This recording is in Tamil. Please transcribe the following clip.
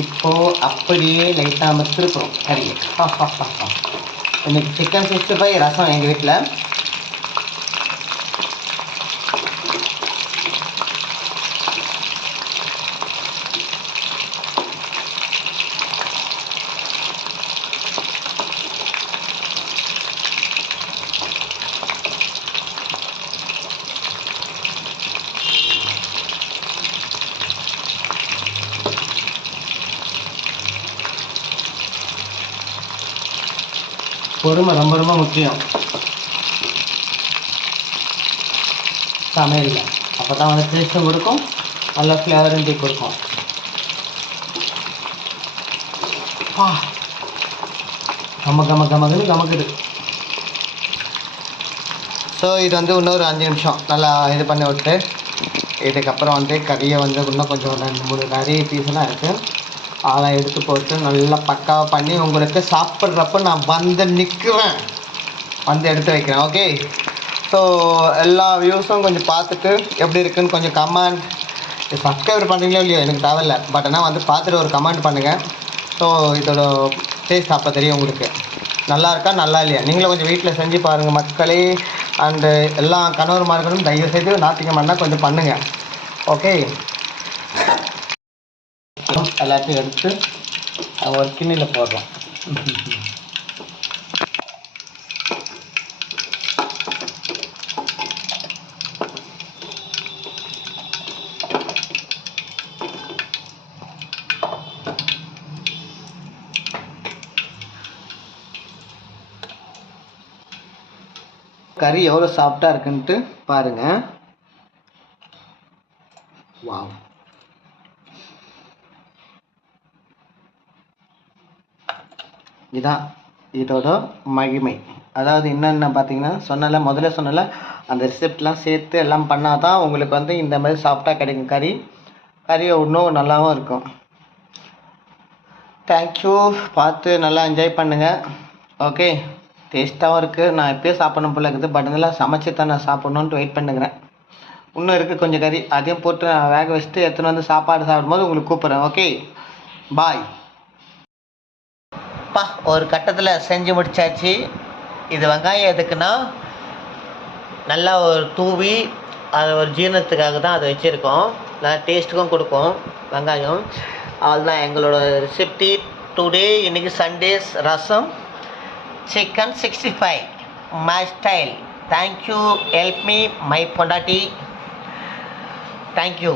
இப்போது அப்படியே லைட்டாக நம்ம திருப்புறோம் கறியை. இன்னைக்கு சிக்கன் 65 ரசம் எங்கள் வீட்டில். பொறுமை ரொம்ப ரொம்ப முக்கியம் சமையலில். அப்போ தான் வந்து டேஸ்ட்டும் கொடுக்கும், நல்ல ஃப்ளேவரும் டீ கொடுக்கும். கமக்குது. ஸோ இது வந்து இன்னொரு 5 நிமிஷம் நல்லா இது பண்ணி விட்டு, இதுக்கப்புறம் வந்து கறியை வந்து இன்னும் கொஞ்சம் 2-3 கறி பீஸெல்லாம் இருக்குது, அதெல்லாம் எடுத்து போட்டு நல்லா பக்காவாக பண்ணி உங்களுக்கு சாப்பிட்றப்ப நான் வந்து நிற்குவேன், வந்து எடுத்து வைக்கிறேன். ஓகே. ஸோ எல்லா வியூஸும் கொஞ்சம் பார்த்துட்டு எப்படி இருக்குதுன்னு கொஞ்சம் கமெண்ட், சப்ஸ்கிரைபர் பண்ணுறீங்களோ இல்லையோ எனக்கு தேவையில்லை, பட் ஆனால் வந்து பார்த்துட்டு ஒரு கமெண்ட் பண்ணுங்கள். ஸோ இதோட டேஸ்ட் அப்போ தெரியும் உங்களுக்கு, நல்லா இருக்கா நல்லா இல்லையா. நீங்களும் கொஞ்சம் வீட்டில் செஞ்சு பாருங்கள் மக்களே. அண்டு எல்லா கணவர்மார்களும் தயவுசெய்து ஞாயிற்றுக்கிழமைனா கொஞ்சம் பண்ணுங்கள். ஓகே. எல்லாத்தையும் எடுத்து ஒரு கிண்ணியில் போடுறோம். கறி எவ்வளோ சாஃப்டாக இருக்குன்ட்டு பாருங்கள். வாவ். இதான் இதோட மகிமை. அதாவது என்னென்ன பார்த்தீங்கன்னா முதல்ல சொன்னல அந்த ரெசிப்ட்லாம் சேர்த்து எல்லாம் பண்ணால் தான் உங்களுக்கு வந்து இந்த மாதிரி சாஃப்டாக கிடைக்கும் கறி. கறியை இன்னும் நல்லாவும் இருக்கும். தேங்க்யூ. பார்த்து நல்லா என்ஜாய் பண்ணுங்கள். ஓகே. டேஸ்ட்டாகவும் இருக்குது. நான் எப்போயே சாப்பிடணும் போல இருக்குது, பட் இதெல்லாம் சமைச்சு தான் நான் சாப்பிட்ணுன்ட்டு வெயிட் பண்ணுகிறேன். இன்னும் இருக்குது கொஞ்சம் கறி, அதையும் போட்டு நான் வேக வச்சுட்டு எடுத்துன்னு வந்து சாப்பாடு சாப்பிடும்போது உங்களுக்கு கூப்பிட்றேன். ஓகே, பாய். ஒரு கட்டத்தில் செஞ்சு முடிச்சாச்சு. இது வெங்காயம் எதுக்குன்னா நல்லா ஒரு தூவி அது ஒரு ஜீரணத்துக்காக தான் அதை வச்சுருக்கோம். நல்லா டேஸ்ட்டுக்கும் கொடுக்கும் வெங்காயம். அதுதான் எங்களோட ரெசிப்டி டுடே. இன்றைக்கி Sundays rasam chicken 65 my style. Thank you, help me my pondati. Thank you.